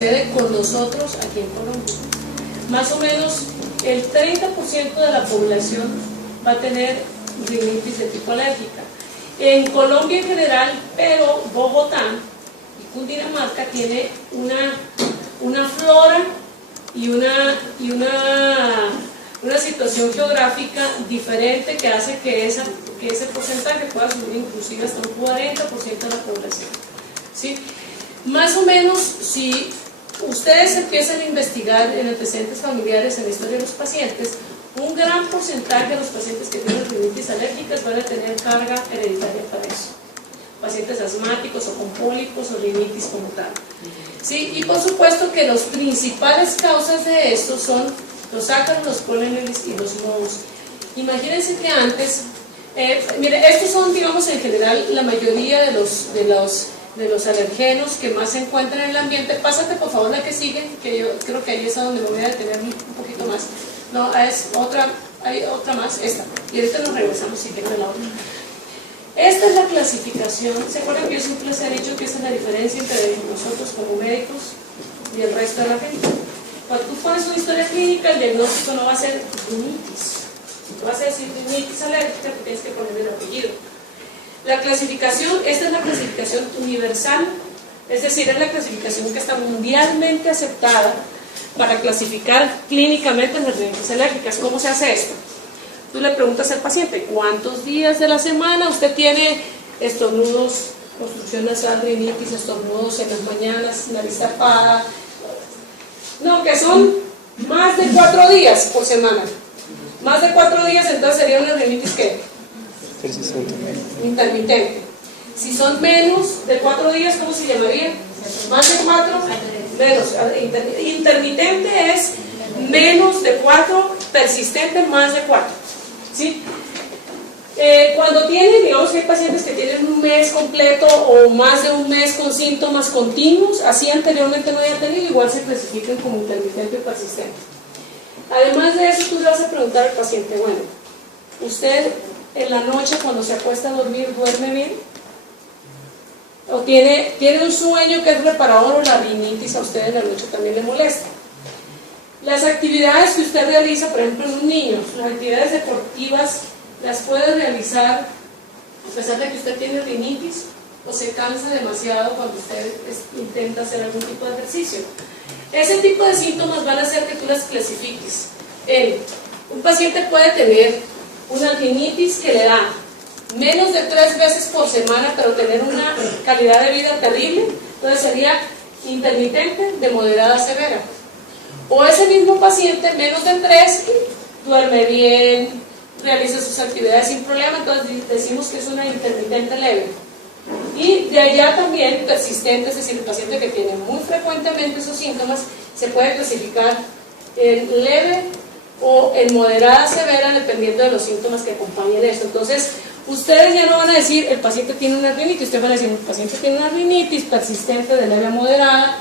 con nosotros aquí en Colombia. Más o menos el 30% de la población va a tener rinitis de tipo alérgica. En Colombia en general, pero Bogotá y Cundinamarca tiene una flora y una situación geográfica diferente que hace que ese porcentaje pueda subir inclusive hasta un 40% de la población. ¿Sí? Más o menos, si ustedes empiezan a investigar en antecedentes familiares, en la historia de los pacientes, un gran porcentaje de los pacientes que tienen rinitis alérgicas van a tener carga hereditaria para eso. Pacientes asmáticos o con pólipos o rinitis como tal. ¿Sí? Y por supuesto que las principales causas de esto son los ácaros, los pólenes y los mohos. Imagínense que antes, mire, estos son, digamos, en general la mayoría de los alergenos que más se encuentran en el ambiente. Pásate por favor la que sigue, que yo creo que ahí es a donde me voy a detener un poquito más. No, es otra, hay otra más, esta. Y ahorita nos regresamos si quieren a la otra. Esta es la clasificación. ¿Se acuerdan que yo siempre les he dicho que esta es la diferencia entre nosotros como médicos y el resto de la gente? Cuando tú pones una historia clínica, el diagnóstico no va a ser rinitis. Si tú vas a decir rinitis alérgica, tú tienes que poner el apellido. La clasificación, esta es la clasificación universal, es decir, es la clasificación que está mundialmente aceptada para clasificar clínicamente las rinitis alérgicas. ¿Cómo se hace esto? Tú le preguntas al paciente, ¿cuántos días de la semana usted tiene estornudos, obstrucción nasal, rinitis, estornudos en las mañanas, nariz tapada? No, que son más de 4 días por semana. Más de 4 días, entonces sería una rinitis ¿qué? Persistente. Intermitente. Si son menos de 4 días, ¿cómo se llamaría? Más de 4, menos. Intermitente es menos de 4, persistente más de 4. ¿Sí? Cuando tienen, digamos que hay pacientes que tienen un mes completo o más de un mes con síntomas continuos, así anteriormente no había tenido, igual se clasifican como intermitente o persistente. Además de eso, tú le vas a preguntar al paciente, bueno, ¿usted en la noche cuando se acuesta a dormir duerme bien? ¿O tiene un sueño que es reparador o la rinitis a usted en la noche también le molesta? Las actividades que usted realiza, por ejemplo en un niño, las actividades deportivas las puede realizar a pesar de que usted tiene rinitis o se cansa demasiado cuando usted intenta hacer algún tipo de ejercicio. Ese tipo de síntomas van a hacer que tú las clasifiques. Un paciente puede tener una rinitis que le da menos de 3 veces por semana, pero tener una calidad de vida terrible, entonces sería intermitente de moderada a severa. O ese mismo paciente, menos de 3, duerme bien, realiza sus actividades sin problema, entonces decimos que es una intermitente leve. Y de allá también persistente, es decir, el paciente que tiene muy frecuentemente esos síntomas, se puede clasificar en leve o en moderada severa, dependiendo de los síntomas que acompañen eso. Entonces, ustedes ya no van a decir, el paciente tiene una rinitis, ustedes van a decir, el paciente tiene una rinitis persistente de leve a moderada,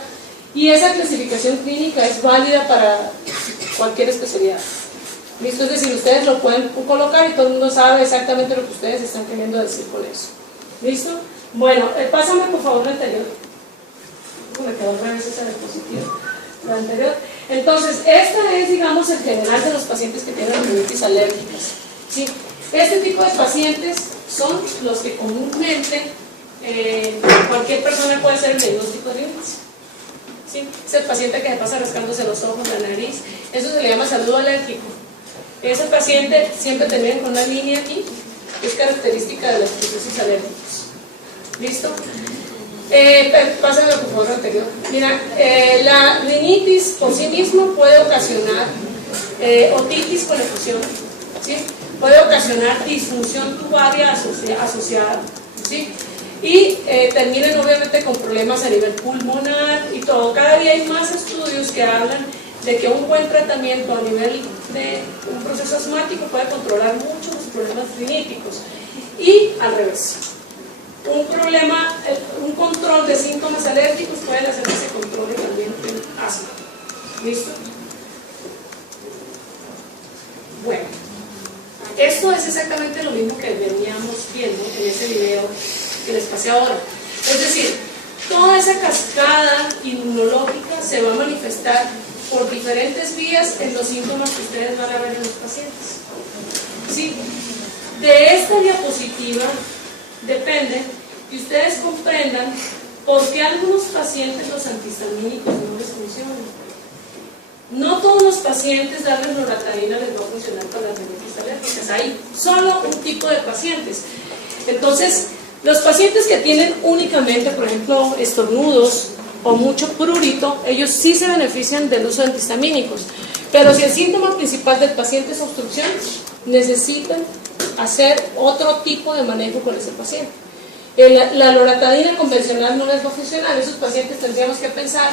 y esa clasificación clínica es válida para cualquier especialidad. ¿Listo? Es decir, ustedes lo pueden colocar y todo el mundo sabe exactamente lo que ustedes están queriendo decir con eso. ¿Listo? Bueno, pásame por favor la anterior. Me quedó al revés esa diapositiva. La anterior. Entonces, esta es, digamos, el general de los pacientes que tienen rinitis alérgicas. ¿Sí? Este tipo de pacientes son los que comúnmente cualquier persona puede hacer el diagnóstico de rinitis. ¿Sí? Es el paciente que se pasa rascándose los ojos, la nariz. Eso se le llama saludo alérgico. Ese paciente siempre termina con una línea aquí, que es característica de las crisis alérgicas. ¿Listo? Pásame por favor anterior. Mira, la rinitis por sí misma puede ocasionar otitis con efusión, ¿sí? Puede ocasionar disfunción tubaria asociada, ¿sí? Y terminan obviamente con problemas a nivel pulmonar y todo. Cada día hay más estudios que hablan de que un buen tratamiento a nivel de un proceso asmático puede controlar mucho los problemas riníticos. Y al revés. Un control de síntomas alérgicos puede hacer que se controle también el asma. ¿Listo? Bueno, esto es exactamente lo mismo que veníamos viendo en ese video que les pasé ahora. Es decir, toda esa cascada inmunológica se va a manifestar por diferentes vías en los síntomas que ustedes van a ver en los pacientes. ¿Sí? De esta diapositiva depende que ustedes comprendan por qué a algunos pacientes los antihistamínicos no les funcionan. No todos los pacientes darles loratadina les va a funcionar para las rinitis alérgicas. Hay solo un tipo de pacientes. Entonces, los pacientes que tienen únicamente, por ejemplo, estornudos o mucho prurito, ellos sí se benefician del uso de antihistamínicos. Pero si el síntoma principal del paciente es obstrucción, necesitan hacer otro tipo de manejo con ese paciente. La loratadina convencional no les va a funcionar. Esos pacientes tendríamos que pensar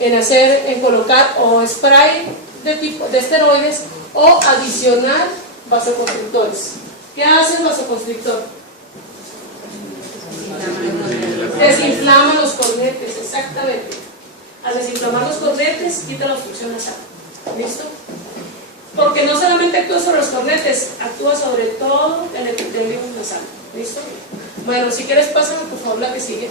en colocar o spray de esteroides o adicionar vasoconstrictores. ¿Qué hace el vasoconstrictor? Desinflama los cornetes, exactamente. Al desinflamar los cornetes, quita la obstrucción nasal. ¿Listo? Porque no solamente actúa sobre los cornetes, actúa sobre todo el epitelio nasal. ¿Listo? Bueno, si quieres, pásame por favor la que sigue.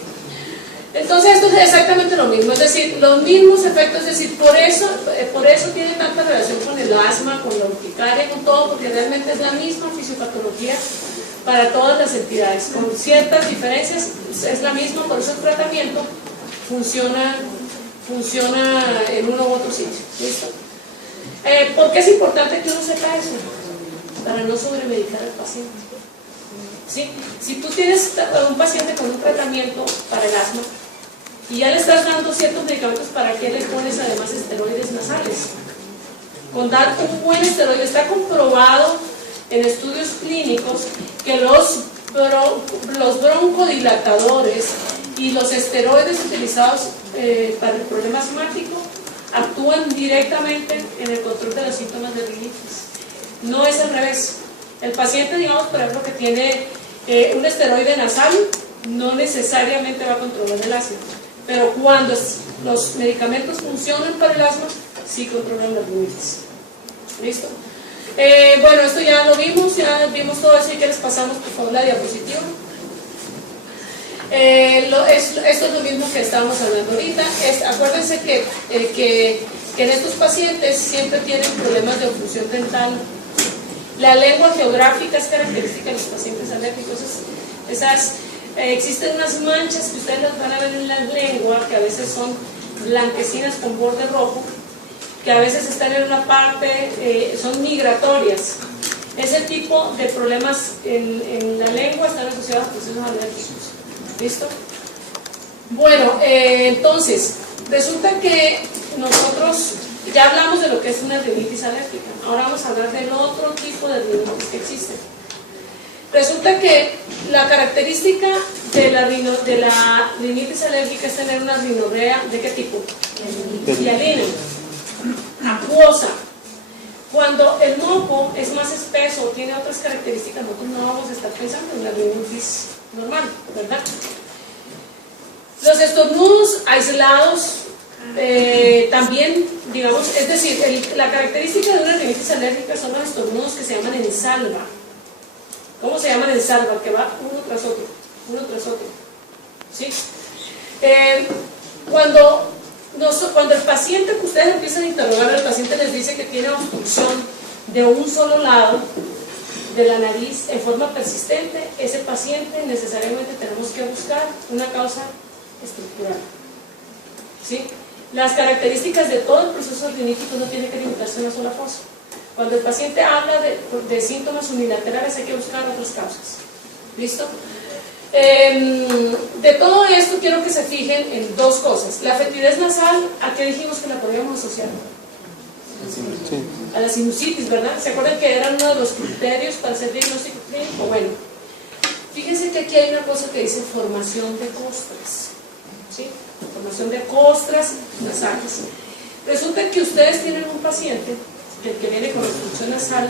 Entonces esto es exactamente lo mismo, es decir, los mismos efectos, es decir, por eso tiene tanta relación con el asma, con la urticaria, con todo, porque realmente es la misma fisiopatología para todas las entidades, con ciertas diferencias, es la misma, por eso el tratamiento funciona en uno u otro sitio. ¿Listo? ¿Por qué es importante que uno sepa eso? Para no sobremedicar al paciente. ¿Sí? Si tú tienes un paciente con un tratamiento para el asma y ya le estás dando ciertos medicamentos, ¿para qué le pones además esteroides nasales? Con dar un buen esteroide, está comprobado en estudios clínicos que los broncodilatadores y los esteroides utilizados para el problema asmático actúan directamente en el control de los síntomas de rinitis. No es al revés. El paciente, digamos, por ejemplo, que tiene un esteroide nasal, no necesariamente va a controlar el asma, pero cuando los medicamentos funcionan para el asma, sí controlan la rinitis. ¿Listo? Bueno, esto ya lo vimos, ya vimos todo eso y que les pasamos por favor la diapositiva. Esto es lo mismo que estábamos hablando ahorita. Acuérdense que en estos pacientes siempre tienen problemas de oclusión dental. La lengua geográfica es característica de los pacientes alérgicos. Existen unas manchas que ustedes las van a ver en la lengua, que a veces son blanquecinas con borde rojo, que a veces están en una parte, son migratorias. Ese tipo de problemas en la lengua están asociados a procesos alérgicos. ¿Listo? Bueno, entonces, resulta que nosotros ya hablamos de lo que es una rinitis alérgica. Ahora vamos a hablar del otro tipo de rinitis que existe. Resulta que la característica de la rinitis alérgica es tener una rinorrea, ¿de qué tipo? Hialina, acuosa. Cuando el moco es más espeso o tiene otras características, nosotros no vamos a estar pensando en la rinitis normal, ¿verdad? Los estornudos aislados también, digamos, es decir, la característica de una rinitis alérgica son los estornudos que se llaman en salva. ¿Cómo se llaman en salva? Que va uno tras otro. ¿Sí? Cuando el paciente, que ustedes empiezan a interrogar al paciente, les dice que tiene obstrucción de un solo lado de la nariz en forma persistente, ese paciente necesariamente tenemos que buscar una causa estructural. ¿Sí? Las características de todo el proceso rinítico no tienen que limitarse a una sola cosa. Cuando el paciente habla de síntomas unilaterales hay que buscar otras causas. ¿Listo? De todo esto quiero que se fijen en dos cosas. La fetidez nasal, ¿a qué dijimos que la podíamos asociar? A la sinusitis, ¿verdad? ¿Se acuerdan que era uno de los criterios para hacer diagnóstico clínico? Bueno, fíjense que aquí hay una cosa que dice formación de costras. ¿Sí? Formación de costras nasales. Resulta que ustedes tienen un paciente, el que viene con obstrucción nasal,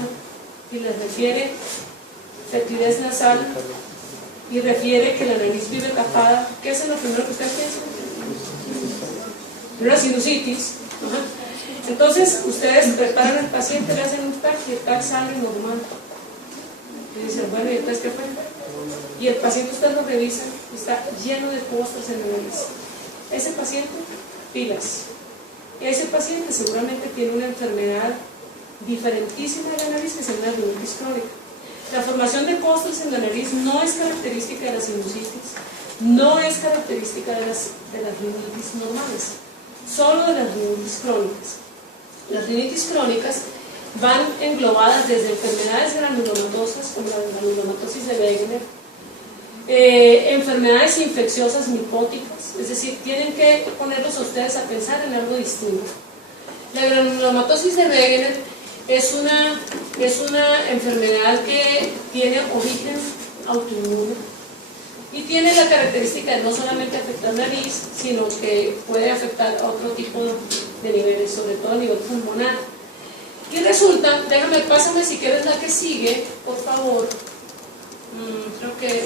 y les refiere fetidez nasal, y refiere que la nariz vive tapada. ¿Qué es lo primero que ustedes piensan? Una sinusitis. Entonces, ustedes preparan al paciente, le hacen un TAC y el TAC sale normal. Y dicen, bueno, ¿y entonces qué fue? Y el paciente, ustedes lo revisan, está lleno de costras en la nariz. Ese paciente, pilas. ese paciente seguramente tiene una enfermedad diferentísima de la nariz que se llama rinitis crónica. La formación de costras en la nariz no es característica de la sinusitis, no es característica de las rinitis normales, solo de las rinitis crónicas. Las rinitis crónicas van englobadas desde enfermedades granulomatosas como la granulomatosis de Wegener, enfermedades infecciosas micóticas, es decir, tienen que ponerlos a ustedes a pensar en algo distinto. La granulomatosis de Wegener es una enfermedad que tiene origen autoinmune y tiene la característica de no solamente afectar nariz, sino que puede afectar a otro tipo de niveles, sobre todo a nivel pulmonar. Y resulta, pásame si quieres la que sigue, por favor. Creo que,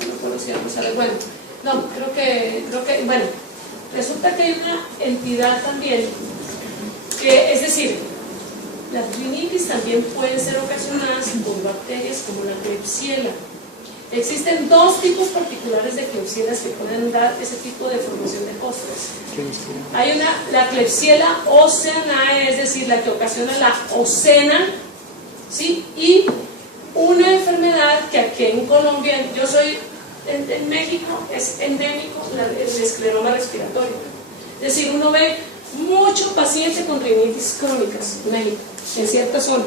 no recuerdo si vamos a ver, bueno, no, creo que, bueno, resulta que hay una entidad también, que, es decir, las rinitis también pueden ser ocasionadas por bacterias como la Klebsiella. Existen dos tipos particulares de Klebsiellas que pueden dar ese tipo de formación de costras. Hay la Klebsiella oceanae, es decir, la que ocasiona la ocena, ¿sí? Y una enfermedad que aquí en Colombia, yo soy en México, es endémico, el escleroma respiratorio. Es decir, uno ve mucho paciente con rinitis crónicas en México, en cierta zona,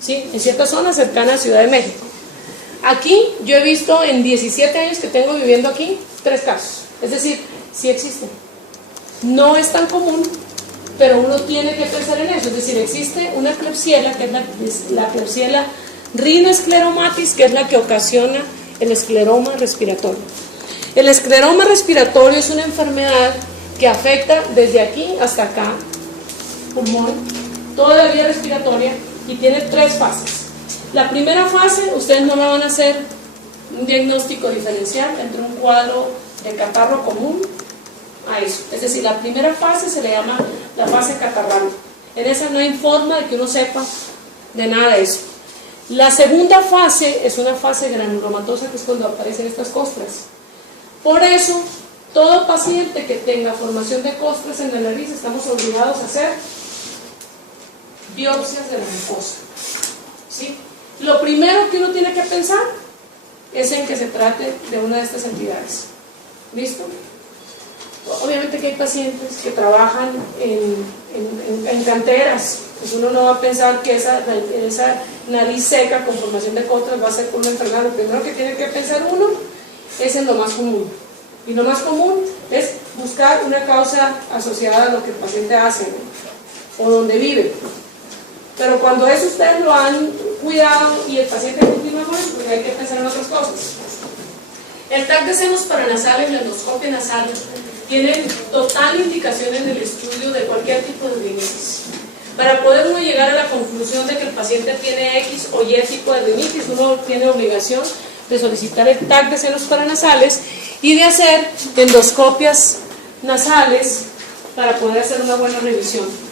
¿sí? En cierta zona cercana a Ciudad de México. Aquí yo he visto en 17 años que tengo viviendo aquí 3 casos, es decir, sí existen. No es tan común, pero uno tiene que pensar en eso, es decir, existe una Klebsiella, que es la Klebsiella rhinoschleromatis, que es la que ocasiona el escleroma respiratorio. El escleroma respiratorio es una enfermedad que afecta desde aquí hasta acá, pulmón, toda la vía respiratoria, y tiene 3 fases. La primera fase, ustedes no la van a hacer un diagnóstico diferencial entre un cuadro de catarro común a eso. Es decir, la primera fase se le llama la fase catarral. En esa no hay forma de que uno sepa de nada de eso. La segunda fase es una fase granulomatosa, que es cuando aparecen estas costras. Por eso, todo paciente que tenga formación de costras en la nariz, estamos obligados a hacer biopsias de la mucosa, ¿sí? Lo primero que uno tiene que pensar es en que se trate de una de estas entidades. ¿Listo? Obviamente que hay pacientes que trabajan en canteras, pues uno no va a pensar que esa nariz seca con formación de costras va a ser por una enfermedad. Lo primero que tiene que pensar uno es en lo más común. Y lo más común es buscar una causa asociada a lo que el paciente hace, ¿no? O donde vive. Pero cuando eso ustedes lo han cuidado y el paciente continúa con eso, pues hay que pensar en otras cosas. El TAC de senos paranasales y la endoscopia nasal tienen total indicación en el estudio de cualquier tipo de rinitis. Para poder uno llegar a la conclusión de que el paciente tiene X o Y tipo de rinitis, uno tiene obligación de solicitar el TAC de senos paranasales y de hacer endoscopias nasales para poder hacer una buena revisión.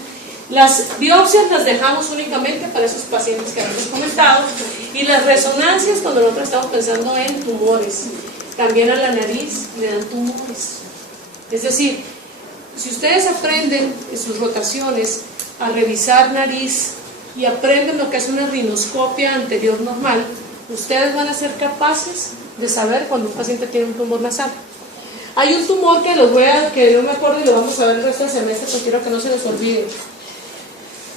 Las biopsias las dejamos únicamente para esos pacientes que habíamos comentado, y las resonancias cuando nosotros estamos pensando en tumores. También a la nariz le dan tumores. Es decir, si ustedes aprenden en sus rotaciones a revisar nariz y aprenden lo que es una rinoscopia anterior normal, ustedes van a ser capaces de saber cuando un paciente tiene un tumor nasal. Hay un tumor que que yo me acuerdo y lo vamos a ver el resto del semestre, porque quiero que no se les olvide.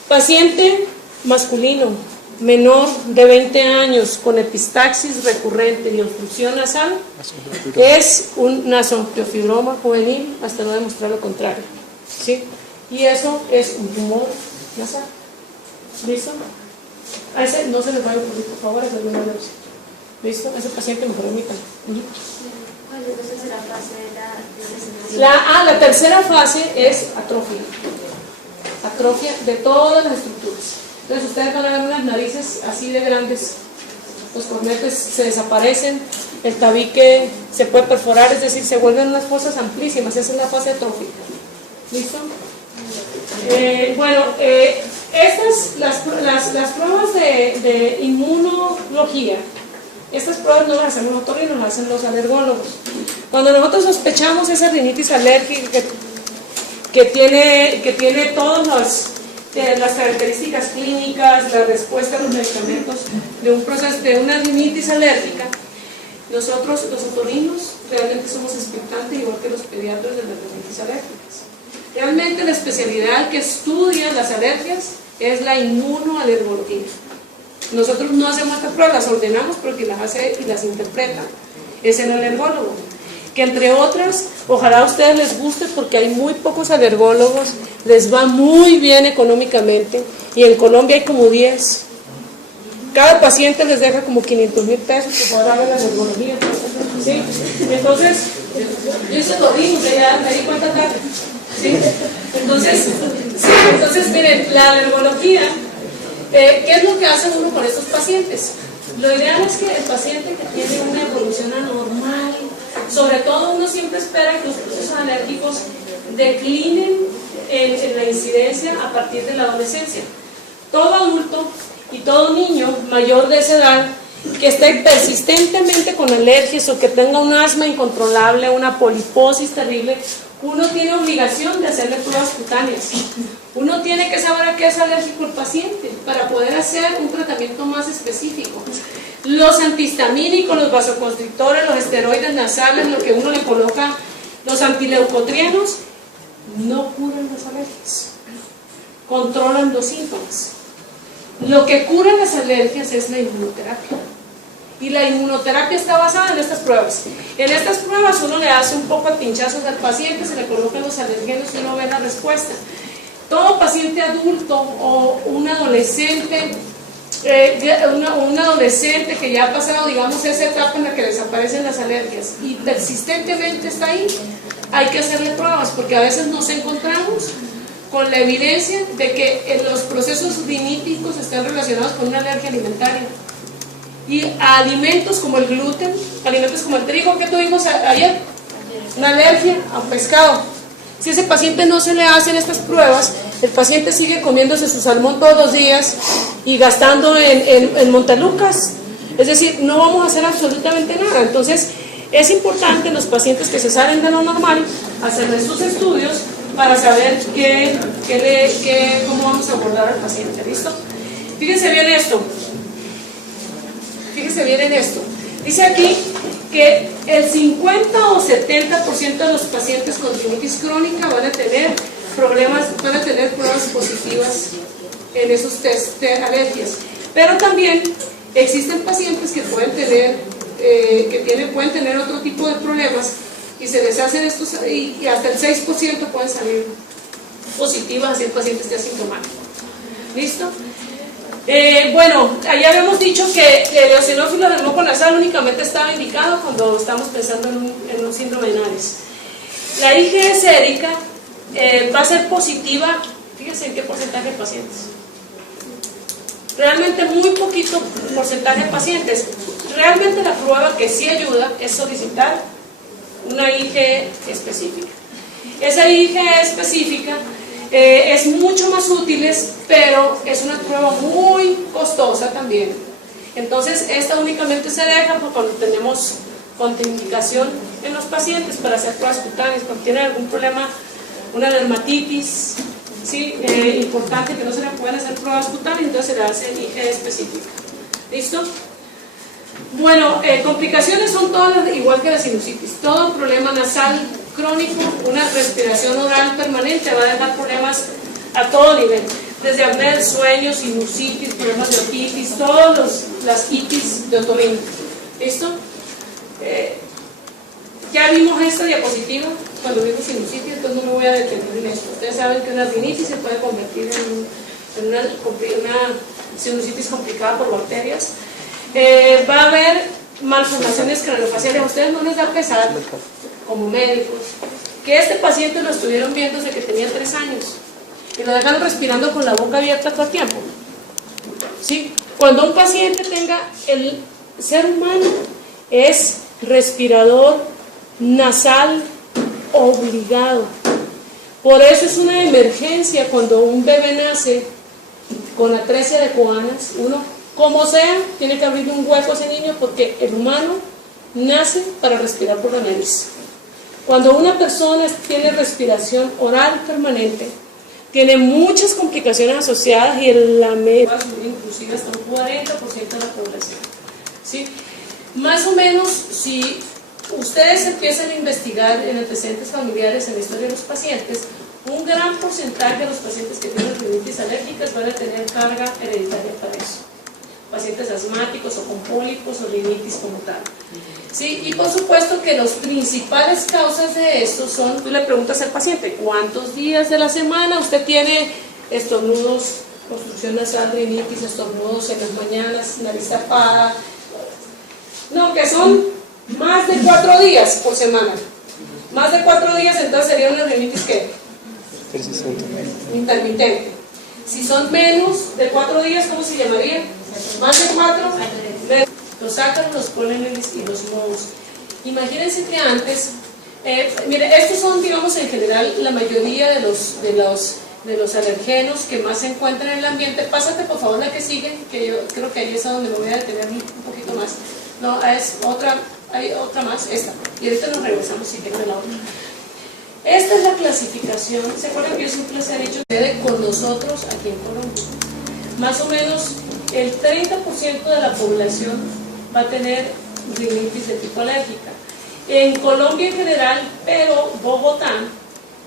Paciente masculino, menor de 20 años, con epistaxis recurrente y obstrucción nasal, es un nasoangiofibroma juvenil, hasta no demostrar lo contrario, ¿sí? Y eso es un tumor nasal. ¿Listo? A ese no se les va a ocurrir, por favor, hacerle una biopsia. ¿Listo? A ese paciente me permitan. ¿Cuál es la tercera fase de la La tercera fase es atrofia. Atrofia de todas las estructuras. Entonces ustedes van a ver unas narices así de grandes, los cornetes se desaparecen, el tabique se puede perforar, es decir, se vuelven unas fosas amplísimas. Esa es la fase atrófica. ¿Listo? Estas, las pruebas de inmunología, estas pruebas no las hacemos los otorrinos, las hacen los alergólogos. Cuando nosotros sospechamos esa rinitis alérgica que tiene todas las características clínicas, la respuesta a los medicamentos de un proceso de una rinitis alérgica. Nosotros, los otorrinos, realmente somos expectantes, igual que los pediatras de las rinitis alérgicas. Realmente la especialidad que estudia las alergias es la inmunoalergología. Nosotros no hacemos estas pruebas, las ordenamos, pero quien las hace y las interpreta es el alergólogo. Que entre otras, ojalá a ustedes les guste porque hay muy pocos alergólogos, les va muy bien económicamente y en Colombia hay como 10. Cada paciente les deja como 500,000 pesos que podrán ver la alergología. ¿Sí? Entonces, yo hice otorrino, ya me di cuenta tarde. ¿Sí? Entonces, miren, la alergología, ¿qué es lo que hace uno con estos pacientes? Lo ideal es que el paciente que tiene una evolución anormal, sobre todo uno siempre espera que los procesos alérgicos declinen en la incidencia a partir de la adolescencia. Todo adulto y todo niño mayor de esa edad que esté persistentemente con alergias o que tenga un asma incontrolable, una poliposis terrible, uno tiene obligación de hacerle pruebas cutáneas. Uno tiene que saber a qué es alérgico el paciente para poder hacer un tratamiento más específico. Los antihistamínicos, los vasoconstrictores, los esteroides nasales, lo que uno le coloca, los antileucotrienos, no curan las alergias, controlan los síntomas. Lo que cura las alergias es la inmunoterapia. Y la inmunoterapia está basada en estas pruebas. En estas pruebas uno le hace un poco de pinchazos al paciente, se le colocan los alergenos y uno ve la respuesta. Todo paciente adulto o un adolescente, un adolescente que ya ha pasado, digamos, esa etapa en la que desaparecen las alergias y persistentemente está ahí, hay que hacerle pruebas porque a veces nos encontramos con la evidencia de que los procesos riníticos están relacionados con una alergia alimentaria. Y a alimentos como el gluten, alimentos como el trigo que tuvimos ayer, una alergia a pescado. Si ese paciente no se le hacen estas pruebas, el paciente sigue comiéndose su salmón todos los días y gastando en Montelucas. Es decir, no vamos a hacer absolutamente nada. Entonces, es importante en los pacientes que se salen de lo normal hacerles sus estudios para saber cómo vamos a abordar al paciente. ¿Listo? Fíjense bien esto. Fíjense bien en esto. Dice aquí que el 50 o 70% de los pacientes con rinitis crónica van a tener problemas, van a tener pruebas positivas en esos test de alergias. Pero también existen pacientes que pueden tener, pueden tener otro tipo de problemas y se les hacen estos, y hasta el 6% pueden salir positivas así el paciente esté asintomático. ¿Listo? Bueno, allá habíamos dicho que el eosinófilo del moco nasal únicamente estaba indicado cuando estamos pensando en un síndrome de Nares. La IgE sérica va a ser positiva, fíjense en qué porcentaje de pacientes. Realmente muy poquito porcentaje de pacientes. Realmente la prueba que sí ayuda es solicitar una IgE específica. Esa IgE específica es mucho más útil, pero es una prueba muy costosa también. Entonces, esta únicamente se deja cuando tenemos contraindicación en los pacientes para hacer pruebas cutáneas, cuando tienen algún problema, una dermatitis, ¿sí? Importante que no se le pueden hacer pruebas cutáneas, entonces se le hace IgE específica. ¿Listo? Bueno, complicaciones son todas igual que la sinusitis. Todo problema nasal crónico, una respiración oral permanente va a dejar problemas a todo nivel, desde apnea del sueño, sinusitis, problemas de otitis, todas las itis de otorrino. ¿Listo? Ya vimos esta diapositiva cuando vimos sinusitis, entonces no me voy a detener en esto. Ustedes saben que una rinitis se puede convertir en una sinusitis complicada por bacterias. Va a haber malformaciones craneofaciales. A ustedes no les da pesar, como médicos, que este paciente lo estuvieron viendo desde que tenía 3 años y lo dejaron respirando con la boca abierta todo el tiempo. ¿Sí? Cuando un paciente tenga, el ser humano es respirador nasal obligado. Por eso es una emergencia cuando un bebé nace con atresia de Coanas. Uno, como sea, tiene que abrirle un hueco a ese niño porque el humano nace para respirar por la nariz. Cuando una persona tiene respiración oral permanente, tiene muchas complicaciones asociadas y en la media va a subir inclusive hasta un 40% de la población, ¿sí? Más o menos, si ustedes empiezan a investigar en antecedentes familiares en la historia de los pacientes, un gran porcentaje de los pacientes que tienen rinitis alérgicas van a tener carga hereditaria para eso. Pacientes asmáticos o con pólipos o rinitis como tal. ¿Sí? Y por supuesto que las principales causas de esto son, tú le preguntas al paciente, ¿cuántos días de la semana usted tiene estornudos, obstrucción nasal, rinitis, estornudos en las mañanas, nariz tapada? No, que son más de 4 días por semana. Más de 4 días, entonces sería una rinitis ¿qué? Intermitente. Si son menos de 4 días, ¿cómo se llamaría? Más de 4, los ácaros, los pólenes y los mohos. Imagínense que antes, mire, estos son, digamos, en general, la mayoría de los alergenos que más se encuentran en el ambiente. Pásate, por favor, la que sigue, que yo creo que ahí es a donde me voy a detener un poquito más. No, es otra, hay otra más, esta. Y ahorita nos regresamos si quieren a la otra. Esta es la clasificación. ¿Se acuerdan que yo siempre les he dicho que sucede con nosotros aquí en Colombia? Más o menos el 30% de la población va a tener rinitis de tipo alérgica. En Colombia en general, pero Bogotá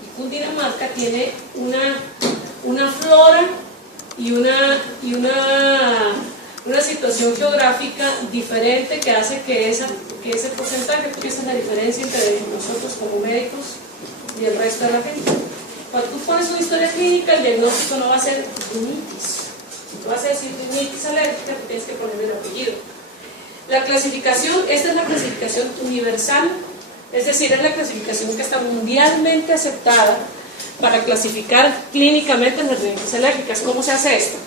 y Cundinamarca tiene una flora y una situación geográfica diferente que hace que ese porcentaje, porque esa es la diferencia entre nosotros como médicos y el resto de la gente. Cuando tú pones una historia clínica, el diagnóstico no va a ser rinitis. Si tú vas a decir rinitis alérgica, tú tienes que ponerle el apellido. La clasificación, esta es la clasificación universal, es decir, es la clasificación que está mundialmente aceptada para clasificar clínicamente las rinitis alérgicas. ¿Cómo se hace esto?